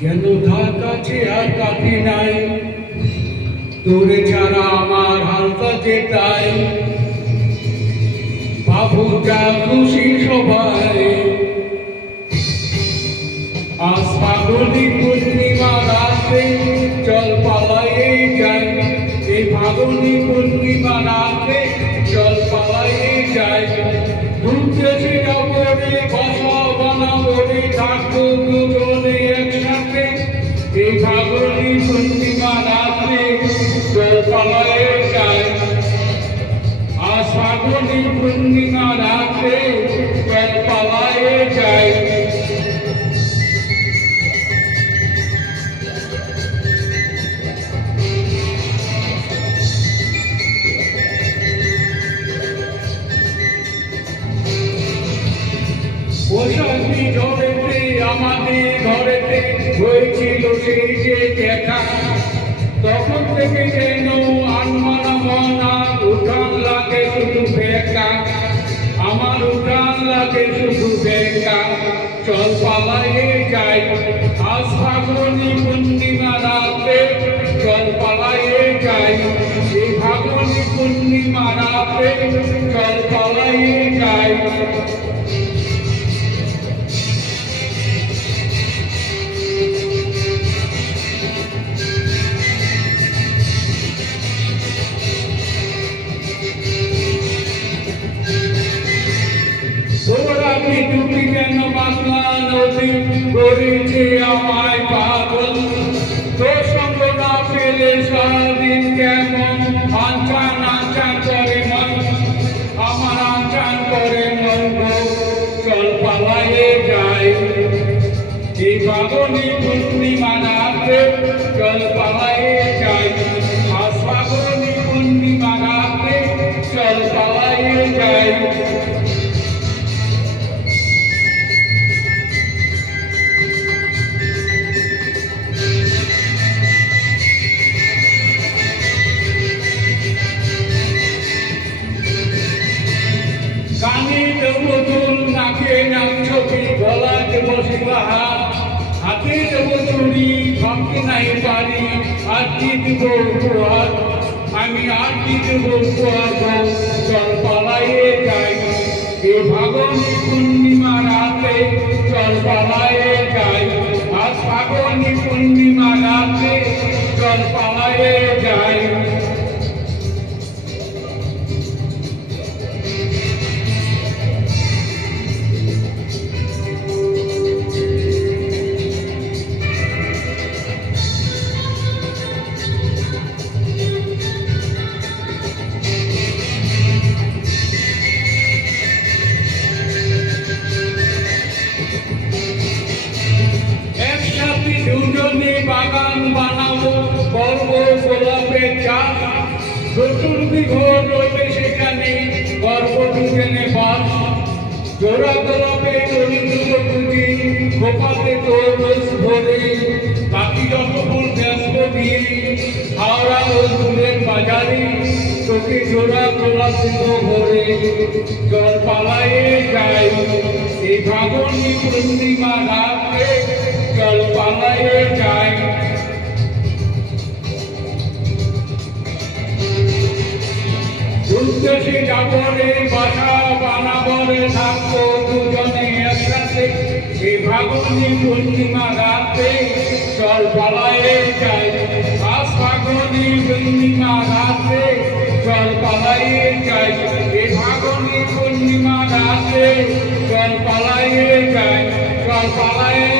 যেন ধার কাছে আর কাটি নাই, তোরে ছাড়া আমার হালকা যেটাই, বাবু যা খুশি সবাই। আজ ফাগুনি পূর্ণিমা রাতে চল পালাইয়ে যাই, এই ফাগুনি পূর্ণিমা রাতে চল পালাইয়ে যাই। দূর দেশে যাবো রে, বাসা বানাবো রে, থাকবো দুজনে একসাথে, এই ফাগুনি পূর্ণিমা রাতে চল পালাইয়ে যাই। আজ ফাগুনি পূর্ণিমা রাতে চল পালাইয়ে যাই। বৈশাখী ঝড়েতে আমাদের ঘরেতে হয়েছিল সেই যে দেখা, তখন থেকে যেন আনমানা মনা উঠান লাগে শুধু বেকা, আমার উঠান লাগে শুধু বেকা। চল পালাইয়ে যাই, আজ ফাগুনি পূর্ণিমা রাতে চল পালাইয়ে যাই, এই ফাগুনি পূর্ণিমা রাতে চল পালাইয়ে যাই। তোরাবি তুমি কেন বাংলা নদী করেছে আমায় পাগল, তোর সঙ্গ না পেলে সারাদিন কেমন আনচান আনচান করে মন, আমার আনচান করে মন গো। চল পালাইয়ে যাই, এই ফাগুনি পূর্ণিমা রাতে চল পালাইয়ে যাই, আজ ফাগুনি পূর্ণিমা রাতে চল পালাইয়ে যাই। কানে দেবো দুল, নাকে নাক ছবি, গলাতে বসে বাহা, হাতে দেবো চুড়ি, ভাবতে নাই পারি আর কি দেব উপহার, আমি আর কি দেব উপহার। চল পালাইয়ে যাই, এ ফাগুনি পূর্ণিমা রাতে চল পালাইয়ে যাই, আজ ফাগুনি পূর্ণিমা রাতে চল পালাইয়ে যাই। দুজনে বাগান বানাবো, করবো গোলাপের চাষ, চতুর্দিক রইবে সেখানে করবো দুজনে বাস। জোড়া গোলাপে তরি দুটো পুঁজি, খোপাতে তোর রোজ ভরে, বাকি যত ফুল ব্যস্ত দিয়ে হাওড়া ও ফুলের বাজারে, তোকে জোড়া গোলাপ দেব ভরে। চল পালাইয়ে যাই, এই ফাগুনি পূর্ণিমা রাতে চল পালাইয়ে যাই। উদ্দেশ্যে যাবো রে, বাসা বানাবো রে, থাকবো দুজনে একসাথে, এই ফাগুনি পূর্ণিমা রাতে চল পালাইয়ে যাই, আজ ফাগুনি পূর্ণিমা রাতে চল পালাইয়ে যাই, এই ফাগুনি পূর্ণিমা রাতে চল পালাইয়ে যাই, চল পালাইয়ে